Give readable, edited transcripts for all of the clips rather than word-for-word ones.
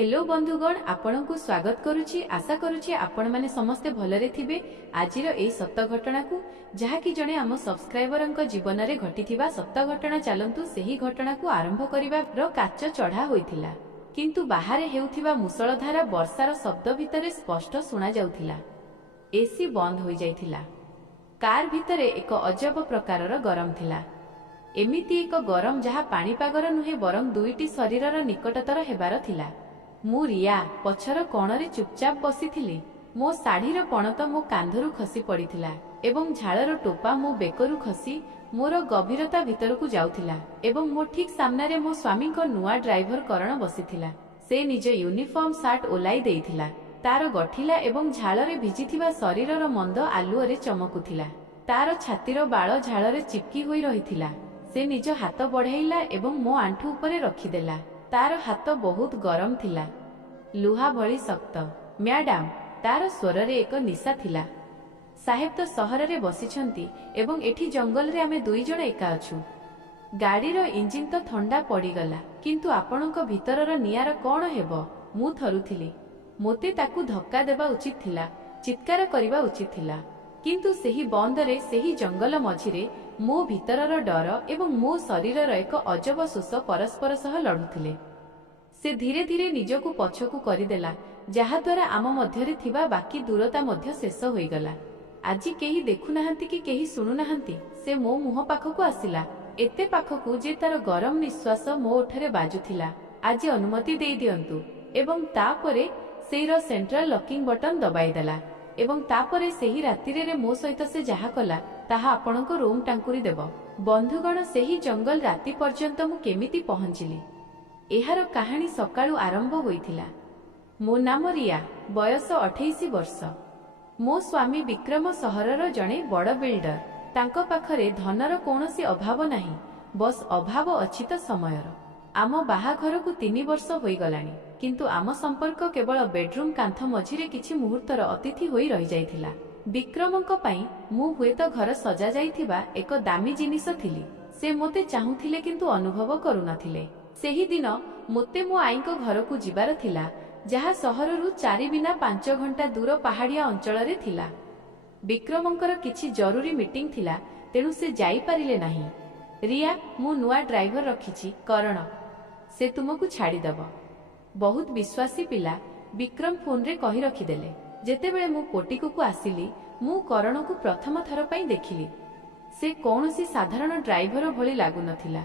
Hello बंधुगण आपण को स्वागत करुछि। आशा करुछि आपण माने समस्ते भलरे थिबे। आजिर एई सत्य घटना को जहाँकि जणे आम सब्सक्राइबरଙ୍କ जीवन रे घटिथिबा सत्य घटना चलंतु सेही घटना को आरंभ करिबार काच चढ़ा होइथिला, किंतु बाहर हेउथिबा मुसलधारा वर्षार शब्द भितरे स्पष्ट सुना जाउथिला। एसी बंद होई जाइथिला। कार भितरे एक अजब प्रकारर गरम थिला। एमिति एक गरम जहा पाणीपागर नुहे बरं दुईटी शरीरर निकटतर हेबार थिला। मु रिया पछर कोणरे चुपचाप बसिथिली। मो शाढ़ीर पणत मो कांधरु खसी पड़िथिला एवं झाड़र टोपा मो बेकरु खसी मोर गभीरता भितरकु जाउथिला एवं मो ठीक सामने मो स्वामी को नुआ ड्राइवर करण बसिथिला। से निज यूनिफॉर्म शार्ट ओलाई देइथिला। तार गठिला एवं झाड़रे भिजिथिबा शरीरर मंद आलुअरे चमकुथिला। तार छातीर बाळ झाड़रे चिपकी होई रहिथिला। से निज हाथ बढ़ाइला एवं मो आंठू उपरे रखिदेला। तार हाथ बहुत गरम थिला, लुहा भली शक्त। मैडम, तार स्वर रे एक निशा थिला। साहेब तो सहर रे बसिछंती एवं एठी जंगल रे आमे दुई जण एका अछु। गाड़ी रो इंजिन तो ठंडा पड़ीगला, किंतु आपणक भितरर नियार कौन हेबो? मु थरुथिली। मोते ताकू धक्का देबा उचित थिला, चित्कार करिबा उचित थिला, किंतु सेही बंदरे सेही जंगल मझिरे मो भितरर डर एवं मो शरीरर एक अजब शोष परस्पर सह लड़ुथिले। से धीरे धीरे निजकू पछकू करिदेला, जहाद्वारा आम मध्यरे थिबा बाकी दूरता मध्य शेष होईगला। आजी केही देखु नाहंती कि केही सुनु नाहंती। से मो मुह पाखकू आसिला, एते पाखकू जे तार गरम निश्वास मो ओठरे बाजुथिला। आजी अनुमति देई दियंतु। एवं तापरे सेईर सेंट्रल लॉकिंग बटन दबाई देला एवं तापरे सेही रातिरे रे मो सहित से जहा कला ताहा आपणको रूम टांकुरी देव। बंधुगण, सेही जंगल राति पर्यंत मु केमिति पहुंचिली एहार कहानी सकाळु आरंभ होइथिला। मो नाम रिया, बयस 28 वर्ष। मो स्वामी विक्रम सहरर जणे बड़ बिल्डर। तांको पाखरे धनर कोनोसी अभाव नाही, बस अभाव अछि त समयर। आम बाहाघर को 3 वर्ष होई गलानी, किंतु आम संपर्क केवल बेडरूम कांथ मझिरे किछि मुहूर्तर अतिथि होई रहि जाइथिला। विक्रमंक पई मु हुएत घर सजा जाइथिबा एक दामी जिनिस थिली। से मोते चाहुथिले किंतु अनुभव करू नथिले। सेही दिन मोते मो आईको घर को जिबार थिला, जहा सहररु 4 बिना 5 घंटा दूर पहाड़िया अंचल रे थिला। विक्रमंकर किछि जरूरी मीटिंग थिला, तेणु से जाई पारिले नाही। रिया, मु नुआ ड्राइवर रखिछि करण, से तुमको छाड़ी दब। बहुत विश्वासी पिला, विक्रम फोन रे कही रखिदेले। जेतेबेले मु पोटिको को आसिली, मु करण को प्रथम थर पई देखिली। से कौनसी साधारण ड्राइवर भली लागु नथिला।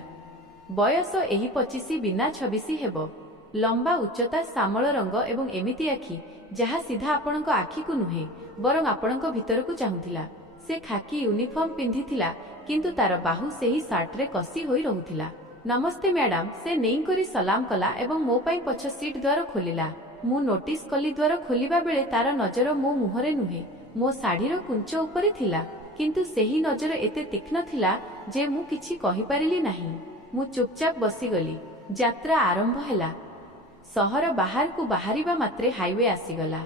बयस एही 25 बिना 26 हेबो। लंबा उच्चता, श्यामल रंग एवं एमिति आखि जहा सीधा आपणक आखि को नुहे बरं आपणक भितर को चाहुथिला। से खाकी यूनिफॉर्म पिंधिथिला, किंतु तार बाहु सेही शार्ट रे कसी होई रहुथिला। नमस्ते मैडम, से नेई करी सलाम कला एवं मो पई पछ सीट द्वार खोलिला। मु नोटिस कली द्वार खोलिबा बेले तार नजर मो मुहरे नुहे मो साड़ीर कुंच उपरे थिला, किंतु सेही नजर एते तीक्ष्ण थिला जे मु किछि कहि पारिली नाही। मु चुपचाप बसीगली। यात्रा आरंभ हैला। सहर बाहर को बाहरिबा मात्रे हाईवे आसीगला।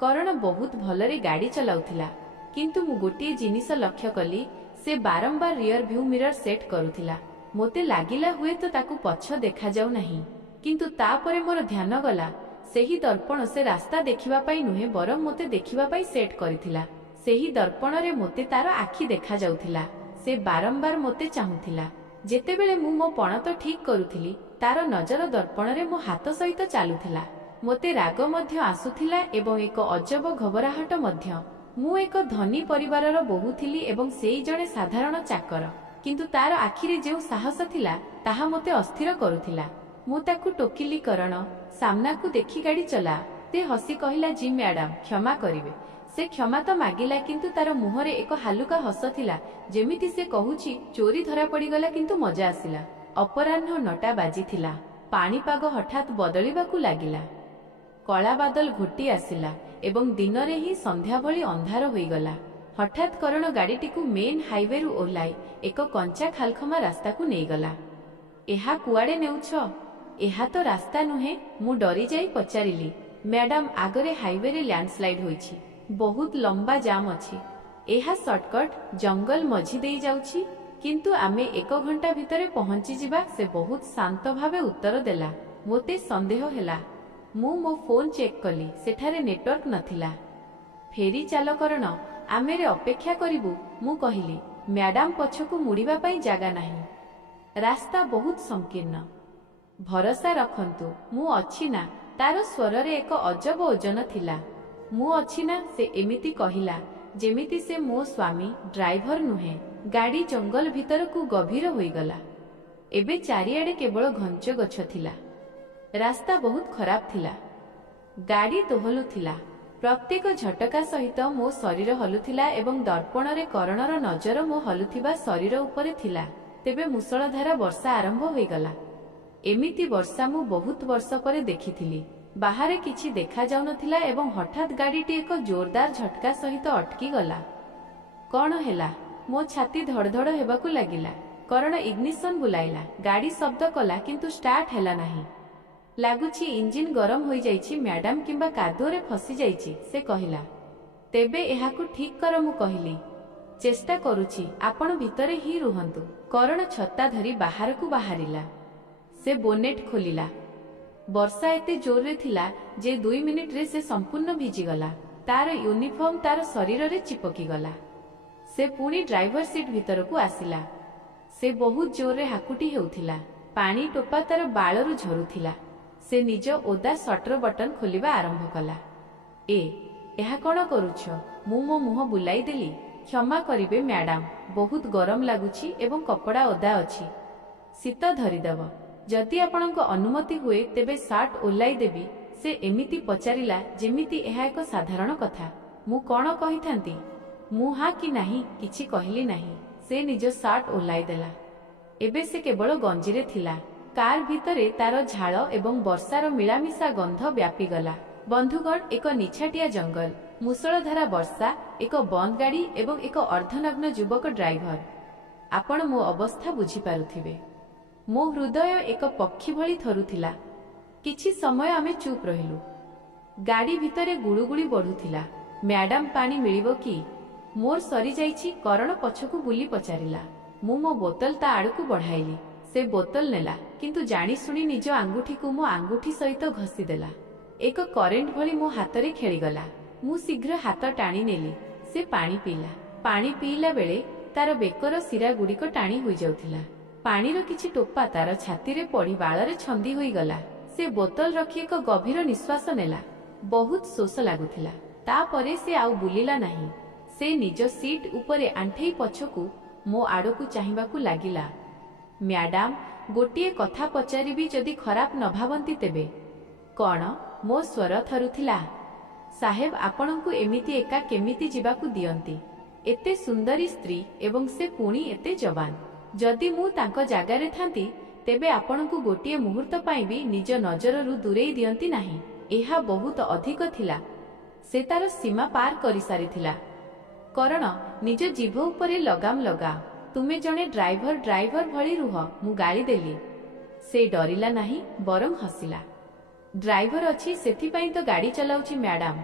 करण बहुत भलरे गाड़ी चलाउथिला, किंतु मु गोटे जिनिस लक्ष्य कली, से बारंबार रियर व्यू मिरर सेट करुथिला। मोते लागिला हुए तो ताकू पछ देखा जाऊ नाही, किंतु तापरे मोर ध्यान गला सेही दर्पण से रास्ता देखिबा पाई नुहे बरं मोते देखिबा पाई सेट करिथिला। सेही दर्पण रे मोते तार आखि देखा जाउथिला। से बारंबार मोते चाहुथिला। जेतेबेले मु मो पणत ठीक करुथिली, तार नजर दर्पण रे मो हाथ सहित चालुथिला। मोते राग मध्य आसुथिला एवं एक अजब घबराहट मध्य। मु एक धनी परिवारर बोहू थिली एवं सेई जणे साधारण चाकर, किंतु तार आखिरे जेउ साहस थिला ताहा मोते अस्थिर करुथिला। मु ताकू टोकिली, करण सामना को देखी गाड़ी चला। ते हसी कहिला, जी मैडम क्षमा करिवे। से क्षमा तो मागिला, किंतु तार मुहरे एक हालुका हस थिला, जेमिति से कहूची चोरी धरा पड़ीगला किंतु मजा आसिला। अपराह्न 9टा बाजिथिला। पाणीपाग हठात बदलिबाकू लागिला। कला बादल घोटी आसिला एवं दिन रे ही संध्या भली अंधार होईगला। हठात करण गाड़ीटी को मेन हाईवे रु ओह्लाई एक कंचा खालखमा रास्ता को नेईगला। एहा कुआडे नेउछ? एहा तो रास्ता नुहे। मु डरी जाई पचारिली, मैडम आगरे हाईवे रे लैंडस्लाइड होईछि, बहुत लंबा जाम अछि। एहा शॉर्टकट जंगल मझी देई जाउछि, किंतु आमे 1 घंटा भितरे पहुंची जिबा। से बहुत शांत भावे उत्तर देला। मोते संदेह हेला, ମୁଁ ମୋ ଫୋନ୍ ଚେକ୍ କଲି, ସେଠାରେ ନେଟୱାର୍କ ନଥିଲା। ଫେରି ଚାଲ କରଣ, ଆମେରେ ଅପେକ୍ଷା କରିବୁ, ମୁଁ କହିଲି। ମ୍ୟାଡାମ ପଛକୁ ମୁଡ଼ିବା ପାଇଁ ଜାଗା ନାହିଁ। ରାସ୍ତା ବହୁତ ସଂକୀର୍ଣ୍ଣ। ଭରସା ରଖନ୍ତୁ, ମୁଁ ଅଛି ନା। ତାର ସ୍ୱରରେ ଏକ ଅଜବ ଓଜନ ଥିଲା। ମୁଁ ଅଛି ନା, ସେ ଏମିତି କହିଲା ଯେମିତି ସେ ମୋ ସ୍ୱାମୀ, ଡ୍ରାଇଭର ନୁହେଁ। ଗାଡ଼ି ଜଙ୍ଗଲ ଭିତରକୁ ଗଭୀର ହୋଇଗଲା। ଏବେ ଚାରିଆଡ଼େ କେବଳ ଘଞ୍ଚ ଗଛ ଥିଲା। ରାସ୍ତା ବହୁତ ଖରାପ ଥିଲା। ଗାଡ଼ି ଦୋହଲୁଥିଲା। ପ୍ରତ୍ୟେକ ଝଟକା ସହିତ ମୋ ଶରୀର ହଲୁଥିଲା ଏବଂ ଦର୍ପଣରେ କରଣର ନଜର ମୋ ହଲୁଥିବା ଶରୀର ଉପରେ ଥିଲା। ତେବେ ମୂଷଳଧାର ବର୍ଷା ଆରମ୍ଭ ହୋଇଗଲା। ଏମିତି ବର୍ଷା ମୁଁ ବହୁତ ବର୍ଷ ପରେ ଦେଖିଥିଲି। ବାହାରେ କିଛି ଦେଖାଯାଉନଥିଲା ଏବଂ ହଠାତ୍ ଗାଡ଼ିଟି ଏକ ଜୋରଦାର ଝଟକା ସହିତ ଅଟକିଗଲା। କ'ଣ ହେଲା? ମୋ ଛାତି ଧଡ଼ଧଡ଼ ହେବାକୁ ଲାଗିଲା। କରଣ ଇଗ୍ନିସନ୍ ବୁଲାଇଲା। ଗାଡ଼ି ଶବ୍ଦ କଲା କିନ୍ତୁ ଷ୍ଟାର୍ଟ ହେଲା ନାହିଁ। ଲାଗୁଛି ଇଞ୍ଜିନ୍ ଗରମ ହୋଇଯାଇଛି ମ୍ୟାଡାମ, କିମ୍ବା କାଦୁଅରେ ଫସିଯାଇଛି, ସେ କହିଲା। ତେବେ ଏହାକୁ ଠିକ୍ କର, ମୁଁ କହିଲି। ଚେଷ୍ଟା କରୁଛି, ଆପଣ ଭିତରେ ହିଁ ରୁହନ୍ତୁ। କରଣ ଛତା ଧରି ବାହାରକୁ ବାହାରିଲା। ସେ ବୋନେଟ୍ ଖୋଲିଲା। ବର୍ଷା ଏତେ ଜୋରରେ ଥିଲା ଯେ 2 ମିନିଟରେ ସେ ସମ୍ପୂର୍ଣ୍ଣ ଭିଜିଗଲା। ତାର ୟୁନିଫର୍ମ ତାର ଶରୀରରେ ଚିପକିଗଲା। ସେ ପୁଣି ଡ୍ରାଇଭର ସିଟ୍ ଭିତରକୁ ଆସିଲା। ସେ ବହୁତ ଜୋରରେ ହାକୁଟି ହେଉଥିଲା। ପାଣି ଟୋପା ତାର ବାଳରୁ ଝରୁଥିଲା। ସେ ନିଜ ଓଦା ସର୍ଟର ବଟନ ଖୋଲିବା ଆରମ୍ଭ କଲା। ଏହା କ'ଣ କରୁଛ? ମୁଁ ମୋ ମୁହଁ ବୁଲାଇ ଦେଲି। କ୍ଷମା କରିବେ ମ୍ୟାଡାମ, ବହୁତ ଗରମ ଲାଗୁଛି ଏବଂ କପଡ଼ା ଓଦା ଅଛି। ଶୀତ ଧରିଦେବ। ଯଦି ଆପଣଙ୍କ ଅନୁମତି ହୁଏ ତେବେ ସାର୍ଟ ଓହ୍ଲାଇ ଦେବି। ସେ ଏମିତି ପଚାରିଲା ଯେମିତି ଏହା ଏକ ସାଧାରଣ କଥା। ମୁଁ କ'ଣ କହିଥାନ୍ତି? ମୁଁ ହଁ କି ନାହିଁ କିଛି କହିଲି ନାହିଁ। ସେ ନିଜ ସାର୍ଟ ଓହ୍ଲାଇ ଦେଲା। ଏବେ ସେ କେବଳ ଗଞ୍ଜିରେ ଥିଲା। କାର୍ ଭିତରେ ତାର ଝାଳ ଏବଂ ବର୍ଷାର ମିଳାମିଶା ଗନ୍ଧ ବ୍ୟାପିଗଲା। ବନ୍ଧୁଗଣ, ଏକ ନିଛାଟିଆ ଜଙ୍ଗଲ, ମୂଷଳଧାରା ବର୍ଷା, ଏକ ବନ୍ଦ ଗାଡ଼ି ଏବଂ ଏକ ଅର୍ଦ୍ଧନଗ୍ନ ଯୁବକ ଡ୍ରାଇଭର। ଆପଣ ମୋ ଅବସ୍ଥା ବୁଝିପାରୁଥିବେ। ମୋ ହୃଦୟ ଏକ ପକ୍ଷୀ ଭଳି ଥରୁଥିଲା। କିଛି ସମୟ ଆମେ ଚୁପ୍ ରହିଲୁ। ଗାଡ଼ି ଭିତରେ ଗୁଳୁଗୁଳି ବଢ଼ୁଥିଲା। ମ୍ୟାଡାମ, ପାଣି ମିଳିବ କି? ମୋର ସରିଯାଇଛି, କରଣ ପଛକୁ ବୁଲି ପଚାରିଲା। ମୁଁ ମୋ ବୋତଲ ତା ଆଡ଼କୁ ବଢ଼ାଇଲି। ସେ ବୋତଲ ନେଲା, କିନ୍ତୁ ଜାଣିଶୁଣି ନିଜ ଆଙ୍ଗୁଠିକୁ ମୋ ଆଙ୍ଗୁଠି ସହିତ ଘଷିଦେଲା। ଏକ କରେଣ୍ଟ ଭଳି ମୋ ହାତରେ ଖେଳିଗଲା। ମୁଁ ଶୀଘ୍ର ହାତ ଟାଣି ନେଲି। ସେ ପାଣି ପିଇଲା। ପାଣି ପିଇଲା ବେଳେ ତାର ବେକର ଶିରାଗୁଡ଼ିକ ଟାଣି ହୋଇଯାଉଥିଲା। ପାଣିର କିଛି ଟୋପା ତାର ଛାତିରେ ପଡ଼ି ବାଳରେ ଛନ୍ଦି ହୋଇଗଲା। ସେ ବୋତଲ ରଖି ଏକ ଗଭୀର ନିଶ୍ୱାସ ନେଲା। ବହୁତ ଶୋଷ ଲାଗୁଥିଲା। ତାପରେ ସେ ଆଉ ବୁଲିଲା ନାହିଁ। ସେ ନିଜ ସିଟ୍ ଉପରେ ଆଣ୍ଠେଇ ପଛକୁ ମୋ ଆଡ଼କୁ ଚାହିଁବାକୁ ଲାଗିଲା। ମ୍ୟାଡାମ, ଗୋଟିଏ କଥା ପଚାରିବି, ଯଦି ଖରାପ ନ ଭାବନ୍ତି ତେବେ? କ'ଣ? ମୋ ସ୍ୱର ଥରୁଥିଲା। ସାହେବ, ଆପଣଙ୍କୁ ଏମିତି ଏକା କେମିତି ଯିବାକୁ ଦିଅନ୍ତି? ଏତେ ସୁନ୍ଦରୀ ସ୍ତ୍ରୀ ଏବଂ ସେ ପୁଣି ଏତେ ଯବାନ। ଯଦି ମୁଁ ତାଙ୍କ ଜାଗାରେ ଥାନ୍ତି ତେବେ ଆପଣଙ୍କୁ ଗୋଟିଏ ମୁହୂର୍ତ୍ତ ପାଇଁ ବି ନିଜ ନଜରରୁ ଦୂରେଇ ଦିଅନ୍ତି ନାହିଁ। ଏହା ବହୁତ ଅଧିକ ଥିଲା। ସେ ତାର ସୀମା ପାର କରିସାରିଥିଲା। କରଣ, ନିଜ ଜିଭ ଉପରେ ଲଗାମ ଲଗାଅ। ତୁମେ ଜଣେ ଡ୍ରାଇଭର ଭଳି ରୁହ, ମୁଁ ଗାଳି ଦେଲି। ସେ ଡରିଲା ନାହିଁ, ବରଂ ହସିଲା। ଡ୍ରାଇଭର ଅଛି ସେଥିପାଇଁ ତ ଗାଡ଼ି ଚଲାଉଛି ମ୍ୟାଡାମ।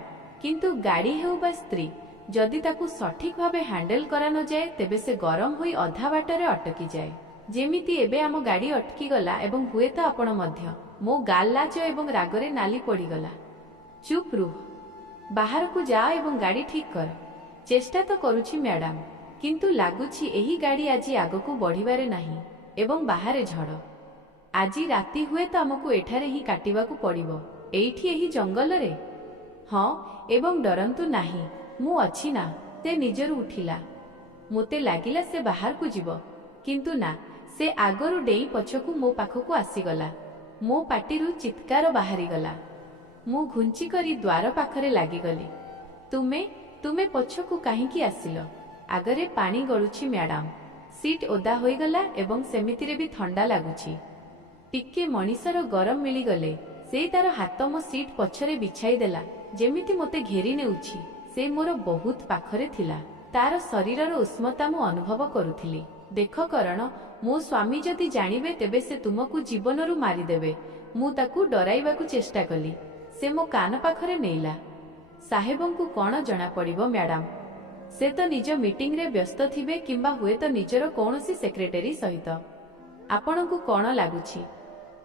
କିନ୍ତୁ ଗାଡ଼ି ହେଉ ବା ସ୍ତ୍ରୀ, ଯଦି ତାକୁ ସଠିକ୍ ଭାବେ ହ୍ୟାଣ୍ଡେଲ କରାନଯାଏ ତେବେ ସେ ଗରମ ହୋଇ ଅଧା ବାଟରେ ଅଟକିଯାଏ। ଯେମିତି ଏବେ ଆମ ଗାଡ଼ି ଅଟକିଗଲା ଏବଂ ହୁଏତ ଆପଣ ମଧ୍ୟ। ମୋ ଗାଲ ଲାଜ ଏବଂ ରାଗରେ ନାଲି ପଡ଼ିଗଲା। ଚୁପ୍ ରୁହ। ବାହାରକୁ ଯାଅ ଏବଂ ଗାଡ଼ି ଠିକ୍ କର। ଚେଷ୍ଟା ତ କରୁଛି ମ୍ୟାଡାମ, କିନ୍ତୁ ଲାଗୁଛି ଏହି ଗାଡ଼ି ଆଜି ଆଗକୁ ବଢ଼ିବାରେ ନାହିଁ ଏବଂ ବାହାରେ ଝଡ଼। ଆଜି ରାତି ହୁଏତ ଆମକୁ ଏଠାରେ ହିଁ କାଟିବାକୁ ପଡ଼ିବ। ଏଇଠି, ଏହି ଜଙ୍ଗଲରେ। ହଁ, ଏବଂ ଡରନ୍ତୁ ନାହିଁ, ମୁଁ ଅଛି ନା। ସେ ନିଜରୁ ଉଠିଲା। ମୋତେ ଲାଗିଲା ସେ ବାହାରକୁ ଯିବ, କିନ୍ତୁ ନା, ସେ ଆଗରୁ ଡେଇଁ ପଛକୁ ମୋ ପାଖକୁ ଆସିଗଲା। ମୋ ପାଟିରୁ ଚିତ୍କାର ବାହାରିଗଲା। ମୁଁ ଘୁଞ୍ଚି କରି ଦ୍ୱାର ପାଖରେ ଲାଗିଗଲି। ତୁମେ ପଛକୁ କାହିଁକି ଆସିଲ? ଆଗରେ ପାଣି ଗଳୁଛି ମ୍ୟାଡାମ। ସିଟ୍ ଓଦା ହୋଇଗଲା ଏବଂ ସେମିତିରେ ବି ଥଣ୍ଡା ଲାଗୁଛି। ଟିକେ ମଣିଷର ଗରମ ମିଳିଗଲେ। ସେ ତାର ହାତ ମୋ ସିଟ୍ ପଛରେ ବିଛାଇ ଦେଲା, ଯେମିତି ମୋତେ ଘେରି ନେଉଛି। ସେ ମୋର ବହୁତ ପାଖରେ ଥିଲା। ତାର ଶରୀରର ଉଷ୍ମତା ମୁଁ ଅନୁଭବ କରୁଥିଲି। ଦେଖ କରଣ, ମୋ ସ୍ୱାମୀ ଯଦି ଜାଣିବେ ତେବେ ସେ ତୁମକୁ ଜୀବନରୁ ମାରିଦେବେ। ମୁଁ ତାକୁ ଡରାଇବାକୁ ଚେଷ୍ଟା କଲି। ସେ ମୋ କାନ ପାଖରେ ନେଇଲା। ସାହେବଙ୍କୁ କ'ଣ ଜଣାପଡ଼ିବ ମ୍ୟାଡାମ? ସେ ତ ନିଜ ମିଟିଂରେ ବ୍ୟସ୍ତ ଥିବେ କିମ୍ବା ହୁଏତ ନିଜର କୌଣସି ସେକ୍ରେଟାରୀ ସହିତ। ଆପଣଙ୍କୁ କ'ଣ ଲାଗୁଛି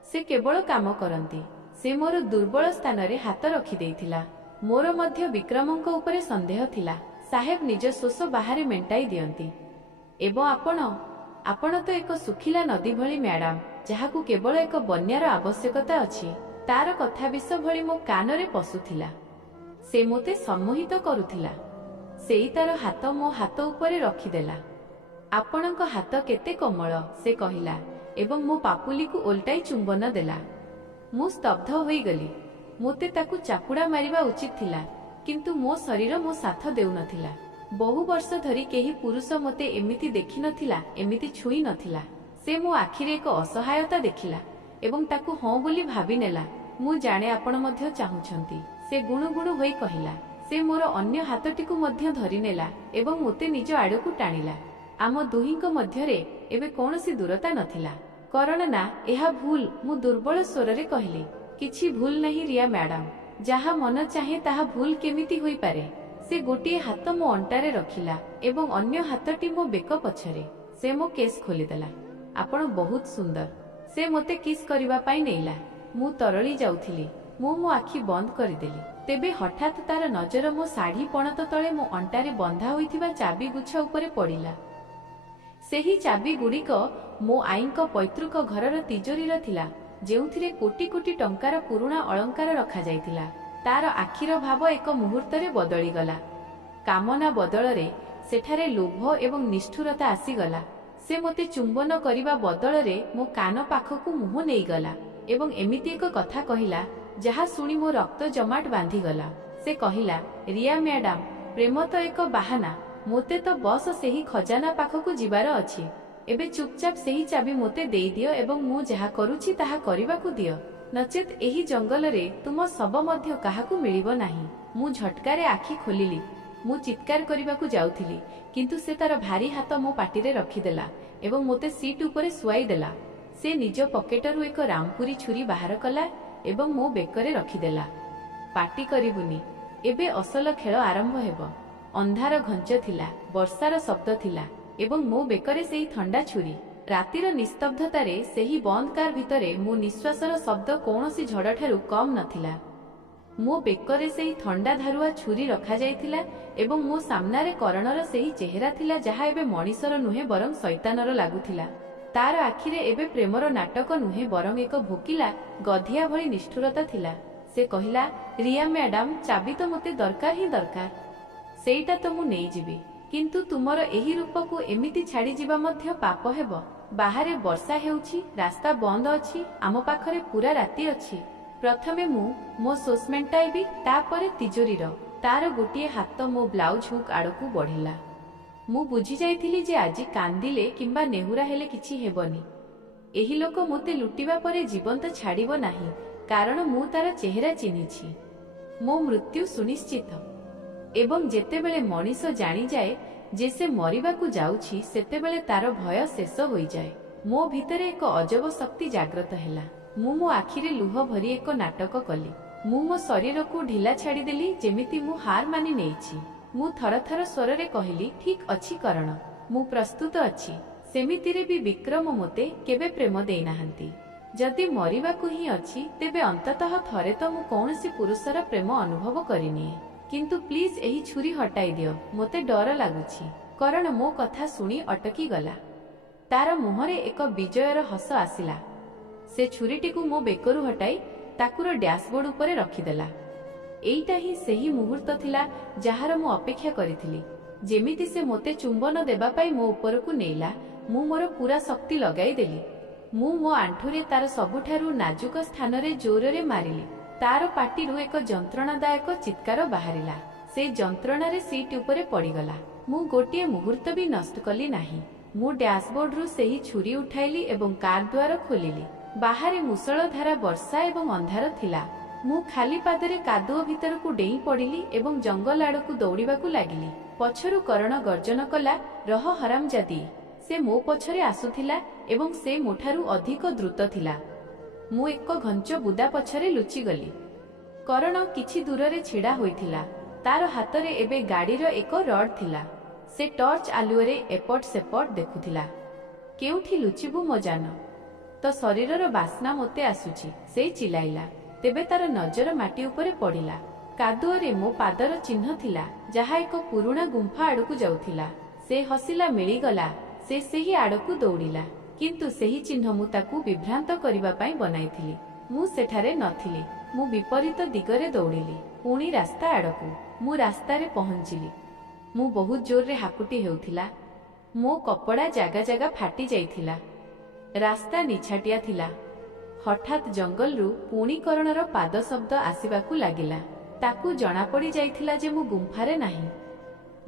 ସେ କେବଳ କାମ କରନ୍ତି? से मोर दुर्बल स्थान रे हाथ रखिदेइथिला। मोर मध्य विक्रमଙ୍କ उपरे संदेह थिला। साहेब निज शोष बाहर मेंटाई दियंती। एवं आपण तो एक सुखिला नदी भली मैडम, जहाकू केवल एक बन्यार आवश्यकता अछि। तार कथा विष भली मो कान रे पशुथिला। से मोते सम्मोहित करुथिला। सेई तार हाथ मो हाथ उपरे रखिदेला। आपणक हाथ केते कोमल, से कहिला एवं मो पापुली को ओल्टाई चुंबन देला। मु स्तब्ध होई गली। मोते ताकू चापुड़ा मारिबा उचित थिला, किंतु मो शरीर मो साथ देउ नथिला। बहु वर्ष धरी केही पुरुष मोते एमिति देखि नथिला, एमिति छुई नथिला। से मो आखिरे एक असहायता देखिला एवं ताकू हाँ बोली भाबी नेला। मु जाने आपण मध्य चाहुछंती, से गुणु गुणु होई कहिला। से मोर अन्य हाथटीकू मध्य धरि नेला एवं मोते निज आड़कू टाणिला। आम दुहींक मध्यरे एबे कौनसी दूरता नथिला। करण ना एहा भूल, मु दुर्बल स्वर रे कहिली। किछि भूल नहीं रिया मैडम, जहा मन चाहे ताहा भूल केमिति होई पारे। से गोटिए हाथ मो अंटारे रखिला एवं अन्य हाथटी मो बेक पछरे। से मो केस खोलीदेला। आपण बहुत सुंदर। से मोते किस करिबा पाई नेला। मु तरली जाउथिली। मो आखि बंद करदेली। तेबे हठात तार नजर मो साड़ी पणत तले मो अंटारे बंधा होइथिबा चाबी गुच्छा उपरे पड़िला। सेही चाबी गुड़िक मो आईंक पैतृक घरर तिजोरीर थिला, जेउथिरे कोटी कोटी टंकार पुरुणा अलंकार रखा जाइथिला। तार आखिर भाव एक मुहूर्तरे बदली गला। कामना बदलरे सेठारे लोभ एवं निष्ठुरता आसीगला। से मोते चुंबन करिबा बदलरे मो कान पाखकू मुह नेई गला एवं एमिति एक कथा कहिला, जहा सुनी मो रक्त जमाट बांधी गला। से कहिला, रिया मैडम, प्रेम तो एक बाहाना। मोते तो बस सेही खजाना पाखकू जिबार अछि। एबे चुपचाप सेही चाबी मोते देई दियो एवं मु जहा करूछि ताहा करिबाकू दियो, नचेत एही जंगल रे तुम सब मध्य काहाकू मिलिबो नाही। मु झटकारे आखि खोलिली। मु चित्कार करिबाकू जाउथिली, किंतु से तार भारी हाथ मो पाटिरे रखिदेला एवं मोते सीट उपरे सुआई देला। से निज पकेटरू एक रामपुरी छुरी बाहर कला एवं मो बेकरे रखिदेला। पाटी करिबुनी, एबे असल खेल आरंभ हेबो। अंधार घंच थिला, वर्षार शब्द थिला एवं मो बेकरे सेही ठंडा छुरी। रातिर निस्तब्धतारे सेही बंद कार भितरे मो निश्वासर शब्द कौनसी झड़ ठारू कम नथिला। मो बेकरे सेही ठंडा धारुआ छुरी रखा जाइथिला एवं मो सामनारे करणर सेही चेहरा थिला, जहा एबे मनीषर नुहे बरं शैतानर लागुथिला। तार आखिरे एबे प्रेमर नाटक नुहे बरं एक भोकिला गधिया भली निष्ठुरता थिला। से कहिला, रिया मैडम, चाबी तो मते दरकार ही दरकार। सेईटा तो मु नेई जिबी, किंतु तुमर एही रूपकू एमिति छाड़ी जिबा मध्य पाप हेबो। बाहरे वर्षा हेउछि, रास्ता बंद अछि, आम पाखरे पूरा राति अछि। प्रथमे मो सोस मेंटाइबी, तापरे तिजोरीर। तार गोटिए हाथ मो ब्लाउज हुक आड़कू बढ़िला। मु बुझी जाइथिली जे आजि कांदिले किंबा नेहुरा हेले किछि हेबनी। एही लोक मोते लुटिबा परे जीवंत छाड़िबो नाही, कारण मु तार चेहरा चिन्हिछि। मो मृत्यु सुनिश्चित। एवं जेतेबेले मनीष जानी जाए जे से मरिबाकू जाउछि, सेतेबेले तार भय शेष होई जाए। मो भितरे एक अजब शक्ति जाग्रत हेला। मु मो आखिरे लुह भरी एक नाटक कली। मु मो शरीर को ढिला छाड़ीदेली, जेमिति मु हार मानि नेइछि। मु थर थर स्वर रे कहिली, ठीक अछि करण, मु प्रस्तुत अछि। सेमितिरे भी विक्रम मोते केबे प्रेम देई नाहंती। जदि मरिबाकू ही अछि, तेबे अंततः थरे तो मु कौनसी पुरुषर प्रेम अनुभव करिनी। किंतु प्लीज एही छुरी हटाई दियो, मोते डर लागुछि। करण मो कथा सुनी अटकी गला। तार मुहरे एक विजयर हस आसिला। से छुरीटिकू मो बेकरू हटाई ताकुर डैशबोर्ड उपरे रखिदेला। एईटा ही सेही मुहूर्त थिला जहार मु अपेक्षा करिथिली। जेमिति से मोते चुंबन देबा पाई मो उपरकू नेइला, मु मोर पूरा शक्ति लगाई देली। मु मो आंठुरे तार सबुठारू नाजुक स्थान रे जोररे मारिली। तार पाटिरू एक जंत्रणादायक चित्कार बाहरिला। से जंत्रणा रे सीट उपरे पड़ीगला। मु गोटिए मुहूर्त भी नष्ट कली नाही। मु डैशबोर्ड रु सेही छुरी उठाइली एवं कार द्वार खोलिली। बाहरे मुसलधारा वर्षा एवं अंधार थिला। मु खाली पादरे कादुओ भितरकू डेई पड़िली एवं जंगल आड़कू दौड़िबाकू लागिली। पछरु करण गर्जन कला, रह हरामजादी। से मो पछरे आसुथिला एवं से मोठारू अधिक द्रुत थिला। मु एक घंच बुदा पछरे लुचि गली। करण किछि दूररे छिड़ा होइथिला। तार हातरे एबे गाड़ीर एक रड थिला। से टर्च आलुअरे एपट सेपट देखुथिला। केउठी लुचिबु मो जान, तो शरीरर बास्ना मोते आसुछि। से चिलाइला, ତେବେ ତାର ନଜର ମାଟି ଉପରେ ପଡ଼ିଲା। କାଦୁଅରେ ମୋ ପାଦର ଚିହ୍ନ ଥିଲା, ଯାହା ଏକ ପୁରୁଣା ଗୁମ୍ଫା ଆଡ଼କୁ ଯାଉଥିଲା। ସେ ହସିଲା, ମିଳିଗଲା। ସେ ସେହି ଆଡ଼କୁ ଦୌଡ଼ିଲା, କିନ୍ତୁ ସେହି ଚିହ୍ନ ମୁଁ ତାକୁ ବିଭ୍ରାନ୍ତ କରିବା ପାଇଁ ବନାଇଥିଲି। ମୁଁ ସେଠାରେ ନଥିଲି। ମୁଁ ବିପରୀତ ଦିଗରେ ଦୌଡ଼ିଲି, ପୁଣି ରାସ୍ତା ଆଡ଼କୁ। ମୁଁ ରାସ୍ତାରେ ପହଞ୍ଚିଲି। ମୁଁ ବହୁତ ଜୋରରେ ହାକୁଟି ହେଉଥିଲା। ମୋ କପଡ଼ା ଜାଗା ଜାଗା ଫାଟି ଯାଇଥିଲା। ରାସ୍ତା ନିଛାଟିଆ ଥିଲା। ହଠାତ୍ ଜଙ୍ଗଲରୁ ପୁଣି କରଣର ପାଦ ଶବ୍ଦ ଆସିବାକୁ ଲାଗିଲା। ତାକୁ ଜଣାପଡ଼ି ଯାଇଥିଲା ଯେ ମୁଁ ଗୁମ୍ଫାରେ ନାହିଁ।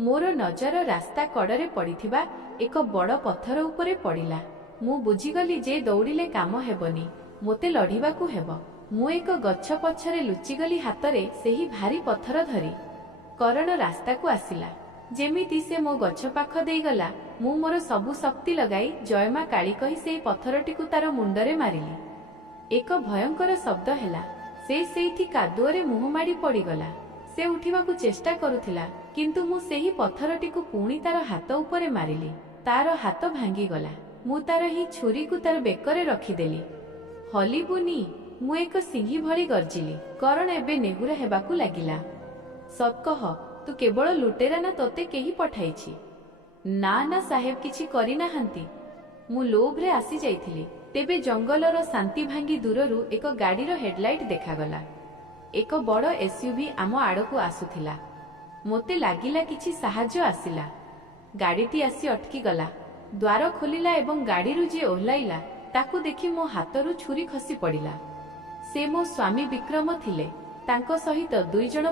ମୋର ନଜର ରାସ୍ତା କଡ଼ରେ ପଡ଼ିଥିବା ଏକ ବଡ଼ ପଥର ଉପରେ ପଡ଼ିଲା। ମୁଁ ବୁଝିଗଲି ଯେ ଦୌଡ଼ିଲେ କାମ ହେବନି, ମୋତେ ଲଢ଼ିବାକୁ ହେବ। ମୁଁ ଏକ ଗଛ ପଛରେ ଲୁଚିଗଲି, ହାତରେ ସେହି ଭାରୀ ପଥର ଧରି। କରଣ ରାସ୍ତାକୁ ଆସିଲା। ଯେମିତି ସେ ମୋ ଗଛ ପାଖ ଦେଇଗଲା, ମୁଁ ମୋର ସବୁ ଶକ୍ତି ଲଗାଇ ଜୟମା କାଳୀ କହି ସେହି ପଥରଟିକୁ ତାର ମୁଣ୍ଡରେ ମାରିଲି। ଏକ ଭୟଙ୍କର ଶବ୍ଦ ହେଲା। ସେ ସେଇଠି କାଦୁଅରେ ମୁହଁ ମାଡ଼ି ପଡ଼ିଗଲା। ସେ ଉଠିବାକୁ ଚେଷ୍ଟା କରୁଥିଲା, କିନ୍ତୁ ମୁଁ ସେହି ପଥରଟିକୁ ପୁଣି ତାର ହାତ ଉପରେ ମାରିଲି। ତାର ହାତ ଭାଙ୍ଗିଗଲା। ମୁଁ ତାର ହିଁ ଛୁରୀକୁ ତାର ବେକରେ ରଖିଦେଲି। ହଲିବୁନି, ମୁଁ ଏକ ସିଂହୀ ଭଳି ଗର୍ଜିଲି। କରଣ ଏବେ ନେହୁରା ହେବାକୁ ଲାଗିଲା। ସତ୍ କହ, ତୁ କେବଳ ଲୁଟେରା ନା ତୋତେ କେହି ପଠାଇଛି? ନା ନା ସାହେବ, କିଛି କରିନାହାନ୍ତି। ମୁଁ ଲୋଭରେ ଆସି ଯାଇଥିଲି। ତେବେ ଜଙ୍ଗଲର ଶାନ୍ତି ଭାଙ୍ଗି ଦୂରରୁ ଏକ ଗାଡ଼ିର ହେଡଲାଇଟ୍ ଦେଖାଗଲା। ଏକ ବଡ଼ ଏସ୍ୟୁଭି ଆମ ଆଡ଼କୁ ଆସୁଥିଲା। ମୋତେ ଲାଗିଲା କିଛି ସାହାଯ୍ୟ ଆସିଲା। ଗାଡ଼ିଟି ଆସି ଅଟକିଗଲା। ଦ୍ୱାର ଖୋଲିଲା ଏବଂ ଗାଡ଼ିରୁ ଯିଏ ଓହ୍ଲାଇଲା, ତାକୁ ଦେଖି ମୋ ହାତରୁ ଛୁରୀ ଖସି ପଡ଼ିଲା। ସେ ମୋ ସ୍ୱାମୀ ବିକ୍ରମ ଥିଲେ। ତାଙ୍କ ସହିତ 2 ଜଣ